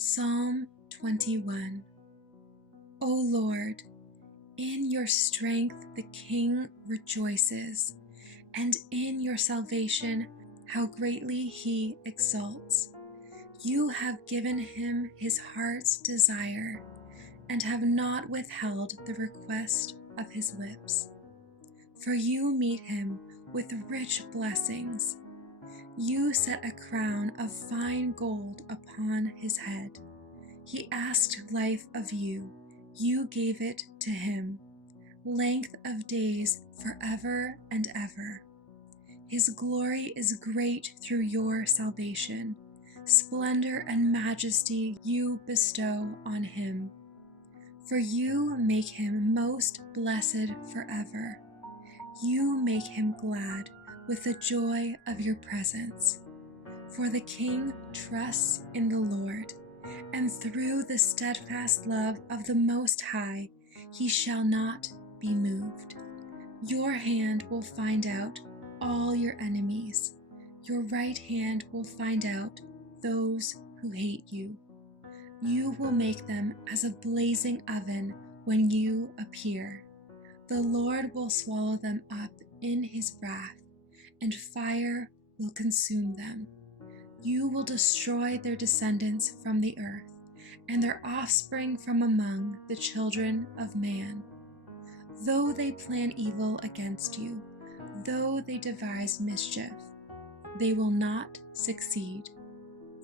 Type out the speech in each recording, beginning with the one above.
Psalm 21. O Lord, in your strength the King rejoices, and in your salvation how greatly he exalts. You have given him his heart's desire, and have not withheld the request of his lips. For you meet him with rich blessings. You set a crown of fine gold upon his head. He asked life of you. You gave it to him, length of days forever and ever. His glory is great through your salvation. Splendor and majesty you bestow on him. For you make him most blessed forever. You make him glad with the joy of your presence. For the King trusts in the Lord, and through the steadfast love of the Most High, he shall not be moved. Your hand will find out all your enemies. Your right hand will find out those who hate you. You will make them as a blazing oven when you appear. The Lord will swallow them up in his wrath, and fire will consume them. You will destroy their descendants from the earth, and their offspring from among the children of man. Though they plan evil against you, though they devise mischief, they will not succeed,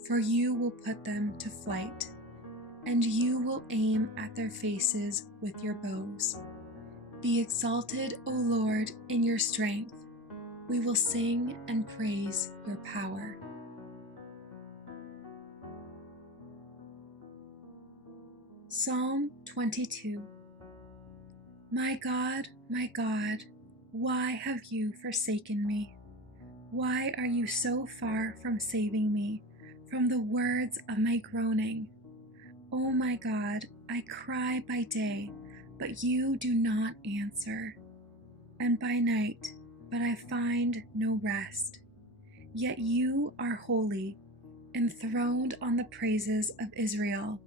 for you will put them to flight, and you will aim at their faces with your bows. Be exalted, O Lord, in your strength. We will sing and praise your power. Psalm 22. My God, why have you forsaken me? Why are you so far from saving me, from the words of my groaning? O my God, I cry by day, but you do not answer, and by night, but I find no rest. Yet you are holy, enthroned on the praises of Israel.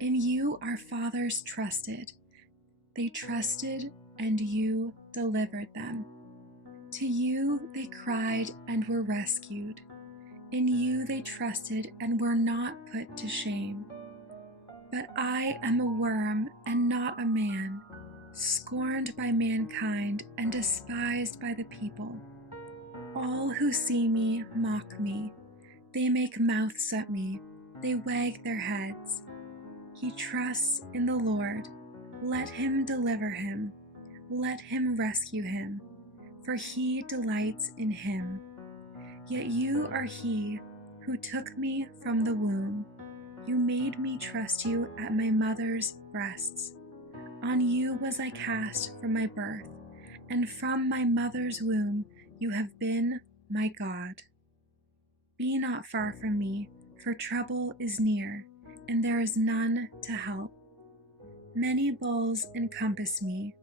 In you our fathers trusted. They trusted, and you delivered them. To you they cried and were rescued. In you they trusted and were not put to shame. But I am a worm and not a man, scorned by mankind and despised by the people. All who see me mock me. They make mouths at me. They wag their heads. He trusts in the Lord. Let him deliver him. Let him rescue him, for he delights in him. Yet you are he who took me from the womb. You made me trust you at my mother's breasts. On you was I cast from my birth, and from my mother's womb you have been my God. Be not far from me, for trouble is near, and there is none to help. Many bulls encompass me.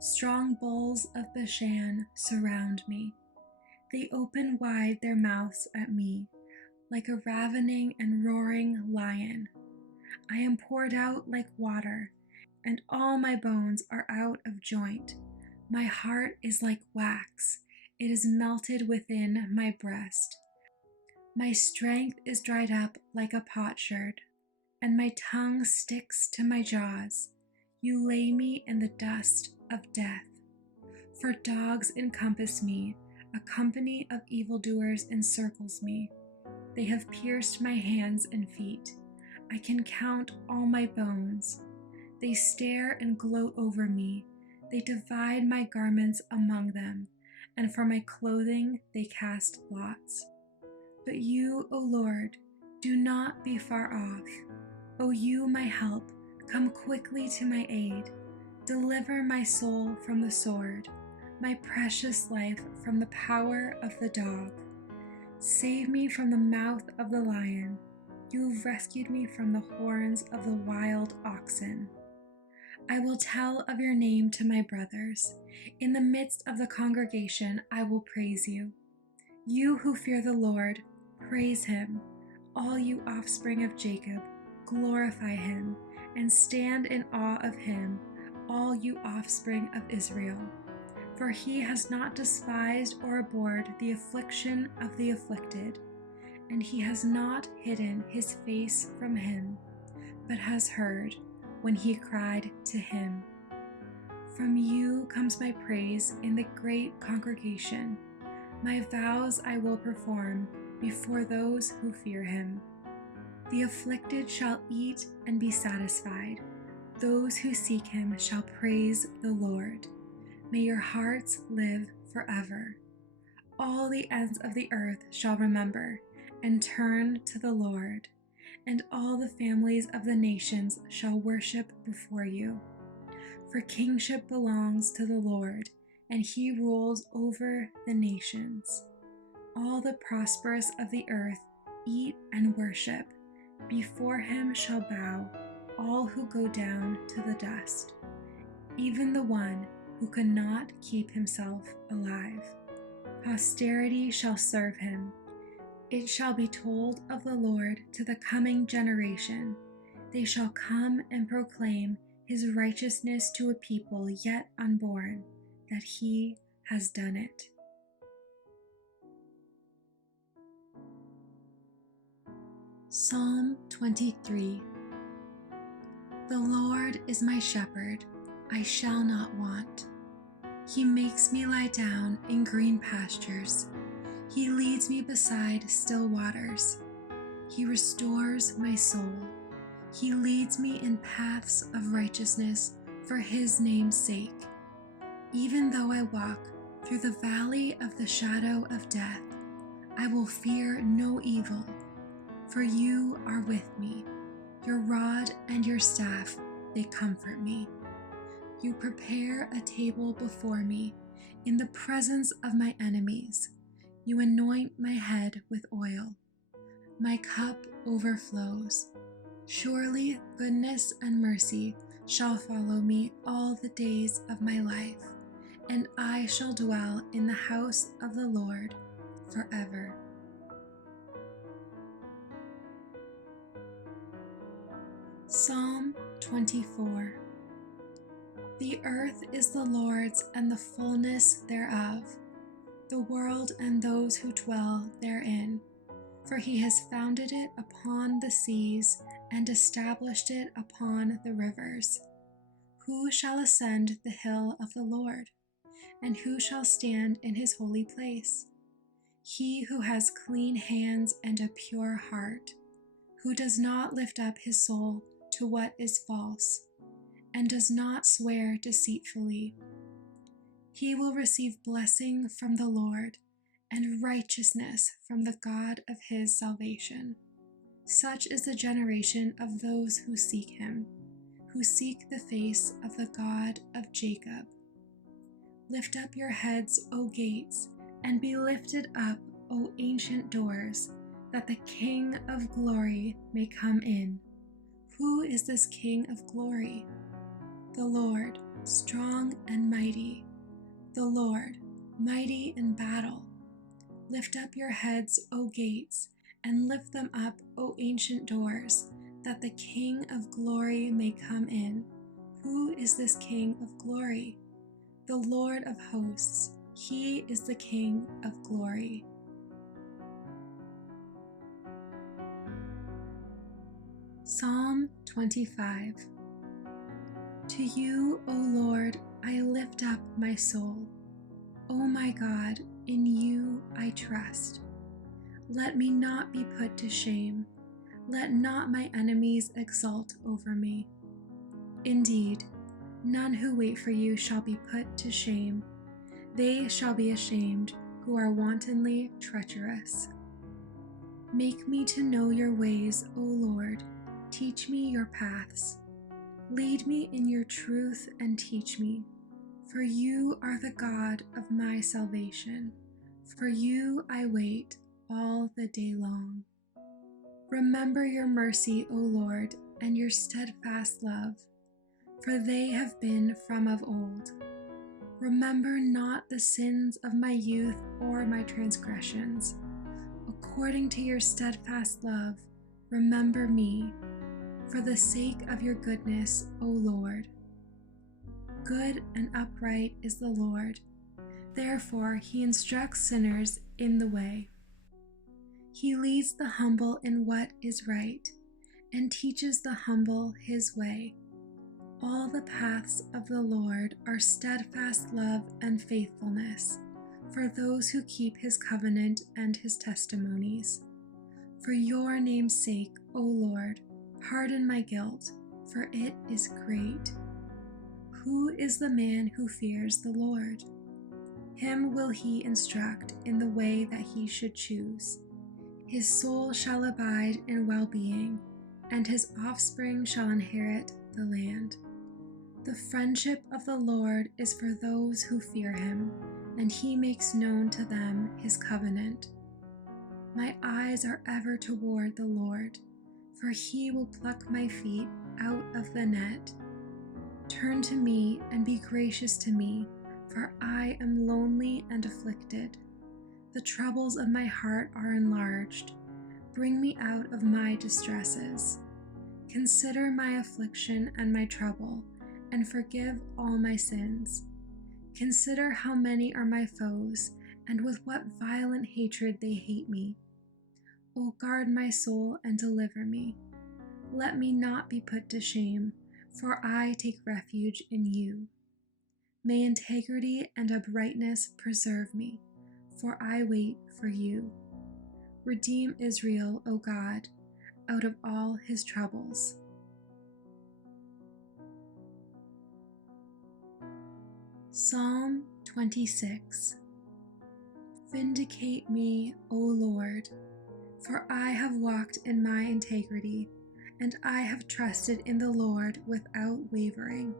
Strong bulls of Bashan surround me. They open wide their mouths at me, like a ravening and roaring lion. I am poured out like water, and all my bones are out of joint. My heart is like wax. It is melted within my breast. My strength is dried up like a potsherd, and my tongue sticks to my jaws. You lay me in the dust of death. For dogs encompass me, a company of evildoers encircles me. They have pierced my hands and feet. I can count all my bones. They stare and gloat over me. They divide my garments among them, and for my clothing they cast lots. But you, O Lord, do not be far off. O you, my help, come quickly to my aid. Deliver my soul from the sword, my precious life from the power of the dog. Save me from the mouth of the lion. You have rescued me from the horns of the wild oxen. I will tell of your name to my brothers. In the midst of the congregation I will praise you. You who fear the Lord, praise him. All you offspring of Jacob, glorify him and stand in awe of him, all you offspring of Israel. For he has not despised or abhorred the affliction of the afflicted, and he has not hidden his face from him, but has heard when he cried to him. From you comes my praise in the great congregation. My vows I will perform before those who fear him. The afflicted shall eat and be satisfied. Those who seek him shall praise the Lord. May your hearts live forever. All the ends of the earth shall remember and turn to the Lord, and all the families of the nations shall worship before you. For kingship belongs to the Lord, and he rules over the nations. All the prosperous of the earth eat and worship. Before him shall bow all who go down to the dust, even the one who could not keep himself alive. Posterity shall serve him. It shall be told of the Lord to the coming generation. They shall come and proclaim his righteousness to a people yet unborn, that he has done it. Psalm 23. The Lord is my shepherd, I shall not want. He makes me lie down in green pastures. He leads me beside still waters. He restores my soul. He leads me in paths of righteousness for his name's sake. Even though I walk through the valley of the shadow of death, I will fear no evil, for you are with me. Your rod and your staff, they comfort me. You prepare a table before me in the presence of my enemies. You anoint my head with oil. My cup overflows. Surely goodness and mercy shall follow me all the days of my life, and I shall dwell in the house of the Lord forever. Psalm 24. The earth is the Lord's and the fullness thereof, the world and those who dwell therein. For he has founded it upon the seas and established it upon the rivers. Who shall ascend the hill of the Lord? And who shall stand in his holy place? He who has clean hands and a pure heart, who does not lift up his soul to what is false, and does not swear deceitfully. He will receive blessing from the Lord and righteousness from the God of his salvation. Such is the generation of those who seek him, who seek the face of the God of Jacob. Lift up your heads, O gates, and be lifted up, O ancient doors, that the King of glory may come in. Who is this King of glory? The Lord, strong and mighty. The Lord, mighty in battle. Lift up your heads, O gates, and lift them up, O ancient doors, that the King of glory may come in. Who is this King of glory? The Lord of hosts. He is the King of glory. Psalm 25. To you, O Lord, I lift up my soul. O my God, in you I trust. Let me not be put to shame. Let not my enemies exult over me. Indeed, none who wait for you shall be put to shame. They shall be ashamed who are wantonly treacherous. Make me to know your ways, O Lord. Teach me your paths. Lead me in your truth and teach me. For you are the God of my salvation. For you I wait all the day long. Remember your mercy, O Lord, and your steadfast love, for they have been from of old. Remember not the sins of my youth or my transgressions. According to your steadfast love, remember me, for the sake of your goodness, O Lord. Good and upright is the Lord. Therefore he instructs sinners in the way. He leads the humble in what is right, and teaches the humble his way. All the paths of the Lord are steadfast love and faithfulness, for those who keep his covenant and his testimonies. For your name's sake, O Lord, pardon my guilt, for it is great. Who is the man who fears the Lord? Him will he instruct in the way that he should choose. His soul shall abide in well-being, and his offspring shall inherit the land. The friendship of the Lord is for those who fear him, and he makes known to them his covenant. My eyes are ever toward the Lord, for he will pluck my feet out of the net. Turn to me and be gracious to me, for I am lonely and afflicted. The troubles of my heart are enlarged. Bring me out of my distresses. Consider my affliction and my trouble, and forgive all my sins. Consider how many are my foes, and with what violent hatred they hate me. O guard my soul and deliver me. Let me not be put to shame, for I take refuge in you. May integrity and uprightness preserve me, for I wait for you. Redeem Israel, O God, out of all his troubles. Psalm 26. Vindicate me, O Lord, for I have walked in my integrity, and I have trusted in the Lord without wavering.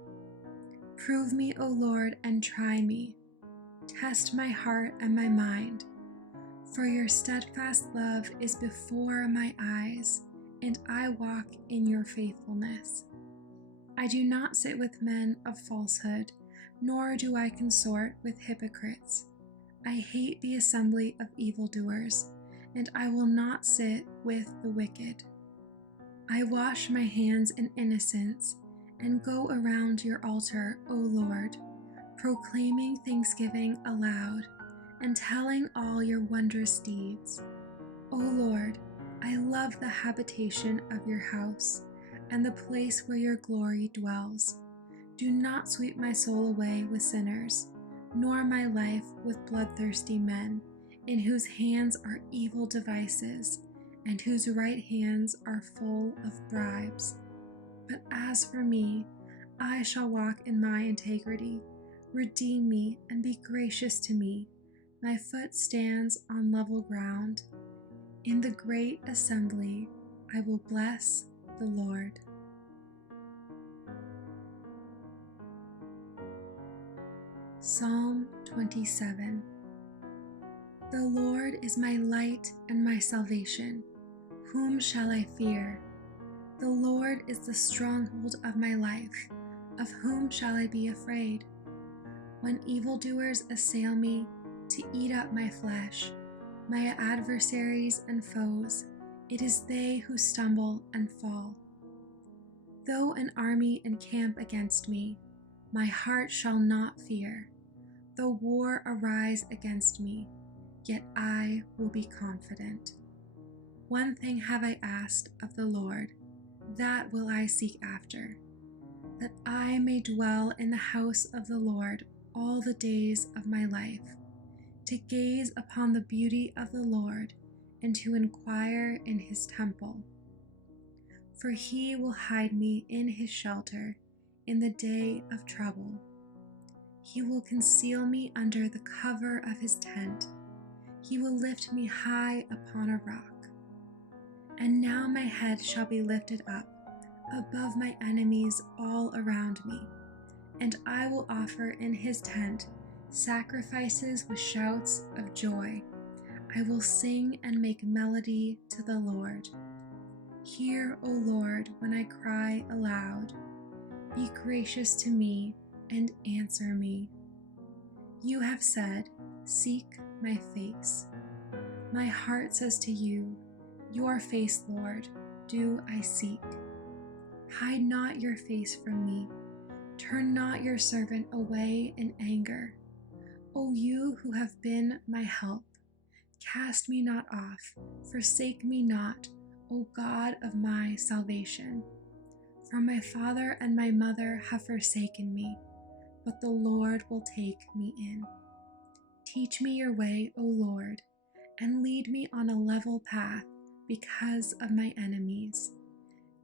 Prove me, O Lord, and try me. Test my heart and my mind, for your steadfast love is before my eyes, and I walk in your faithfulness. I do not sit with men of falsehood, nor do I consort with hypocrites. I hate the assembly of evildoers, and I will not sit with the wicked. I wash my hands in innocence, and go around your altar, O Lord, proclaiming thanksgiving aloud, and telling all your wondrous deeds. O Lord, I love the habitation of your house, and the place where your glory dwells. Do not sweep my soul away with sinners, nor my life with bloodthirsty men, in whose hands are evil devices, and whose right hands are full of bribes. But as for me, I shall walk in my integrity. Redeem me and be gracious to me. My foot stands on level ground. In the great assembly, I will bless the Lord. Psalm 27. The Lord is my light and my salvation. Whom shall I fear? The Lord is the stronghold of my life. Of whom shall I be afraid? When evildoers assail me to eat up my flesh, my adversaries and foes, it is they who stumble and fall. Though an army encamp against me, my heart shall not fear. Though war arise against me, yet I will be confident. One thing have I asked of the Lord, that will I seek after, that I may dwell in the house of the Lord all the days of my life, to gaze upon the beauty of the Lord and to inquire in his temple. For he will hide me in his shelter in the day of trouble. He will conceal me under the cover of his tent. He will lift me high upon a rock. And now my head shall be lifted up above my enemies all around me, and I will offer in his tent sacrifices with shouts of joy. I will sing and make melody to the Lord. Hear, O Lord, when I cry aloud. Be gracious to me and answer me. You have said, seek my face. My heart says to you, your face, Lord, do I seek. Hide not your face from me. Turn not your servant away in anger. O you who have been my help, cast me not off, forsake me not, O God of my salvation. For my father and my mother have forsaken me, but the Lord will take me in. Teach me your way, O Lord, and lead me on a level path because of my enemies.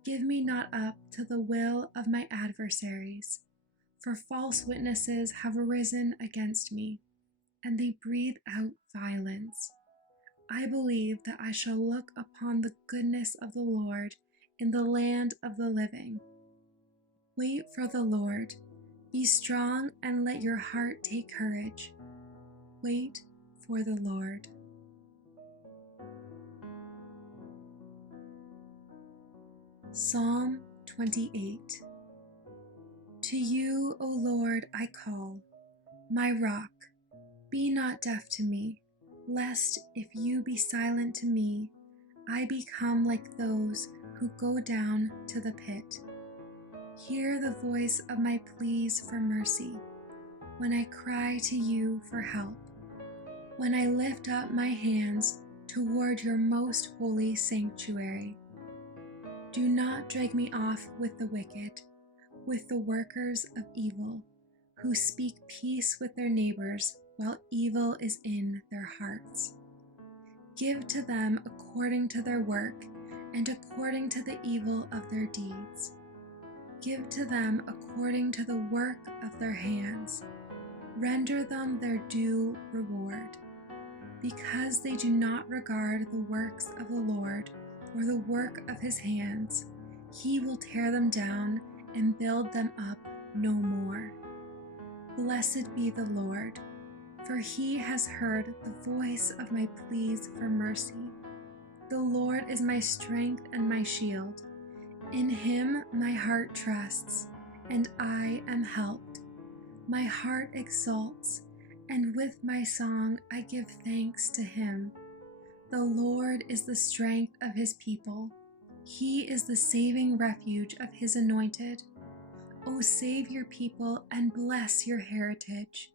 Give me not up to the will of my adversaries, for false witnesses have arisen against me, and they breathe out violence. I believe that I shall look upon the goodness of the Lord in the land of the living. Wait for the Lord. Be strong and let your heart take courage. Wait for the Lord. Psalm 28. To you, O Lord, I call, my rock. Be not deaf to me, lest if you be silent to me, I become like those who go down to the pit. Hear the voice of my pleas for mercy, when I cry to you for help, when I lift up my hands toward your most holy sanctuary. Do not drag me off with the wicked, with the workers of evil, who speak peace with their neighbors while evil is in their hearts. Give to them according to their work and according to the evil of their deeds. Give to them according to the work of their hands. Render them their due reward. Because they do not regard the works of the Lord or the work of his hands, he will tear them down and build them up no more. Blessed be the Lord, for he has heard the voice of my pleas for mercy. The Lord is my strength and my shield. In him my heart trusts, and I am helped. My heart exults, and with my song I give thanks to him. The Lord is the strength of his people. He is the saving refuge of his anointed. O save your people and bless your heritage.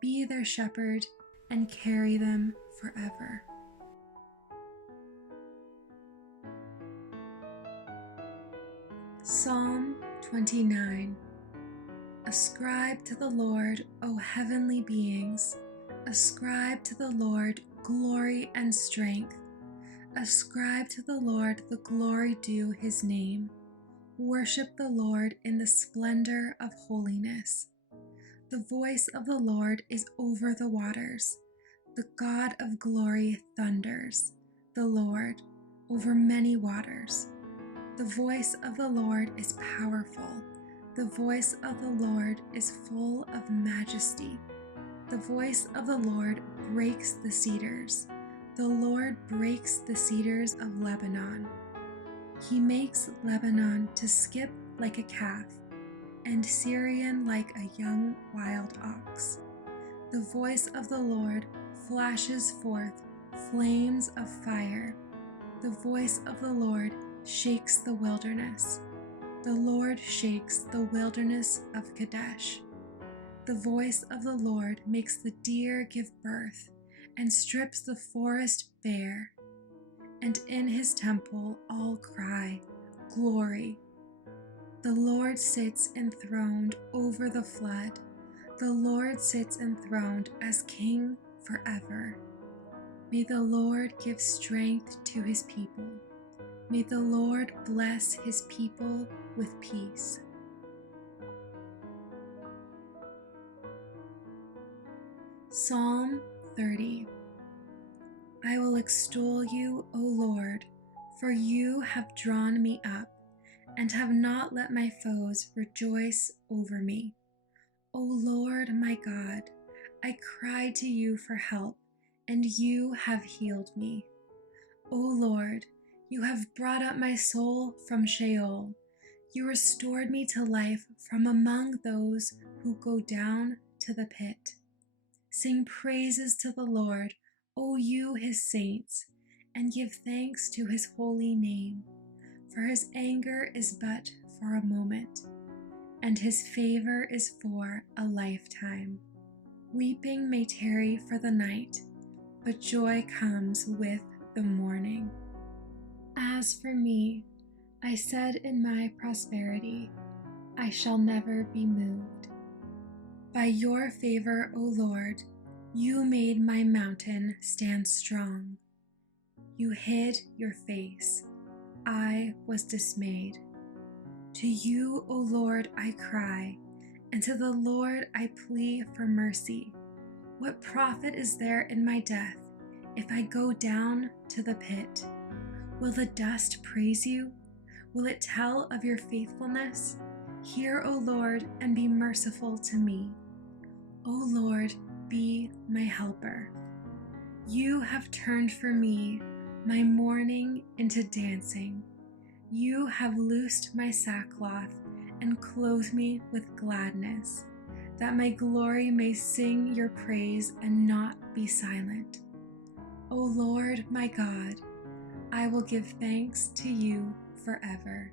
Be their shepherd and carry them forever. Psalm 29. Ascribe to the Lord, O heavenly beings. Ascribe to the Lord glory and strength. Ascribe to the Lord the glory due his name. Worship the Lord in the splendor of holiness. The voice of the Lord is over the waters. The God of glory thunders. The Lord over many waters. The voice of the Lord is powerful. The voice of the Lord is full of majesty. The voice of the Lord breaks the cedars. The Lord breaks the cedars of Lebanon. He makes Lebanon to skip like a calf, and Syrian like a young wild ox. The voice of the Lord flashes forth flames of fire. The voice of the Lord shakes the wilderness. The Lord shakes the wilderness of Kadesh. The voice of the Lord makes the deer give birth and strips the forest bare. And in his temple all cry, Glory. The Lord sits enthroned over the flood. The Lord sits enthroned as King forever. May the Lord give strength to his people. May the Lord bless his people with peace. Psalm 30. I will extol you, O Lord, for you have drawn me up, and have not let my foes rejoice over me. O Lord my God, I cried to you for help, and you have healed me. O Lord, you have brought up my soul from Sheol. You restored me to life from among those who go down to the pit. Sing praises to the Lord, O you his saints, and give thanks to his holy name. For his anger is but for a moment, and his favor is for a lifetime. Weeping may tarry for the night, but joy comes with the morning. As for me, I said in my prosperity, I shall never be moved. By your favor, O Lord, you made my mountain stand strong. You hid your face. I was dismayed. To you, O Lord, I cry, and to the Lord I plead for mercy. What profit is there in my death if I go down to the pit? Will the dust praise you? Will it tell of your faithfulness? Hear, O Lord, and be merciful to me. O Lord, be my helper. You have turned for me my mourning into dancing. You have loosed my sackcloth and clothed me with gladness, that my glory may sing your praise and not be silent. O Lord, my God, I will give thanks to you forever.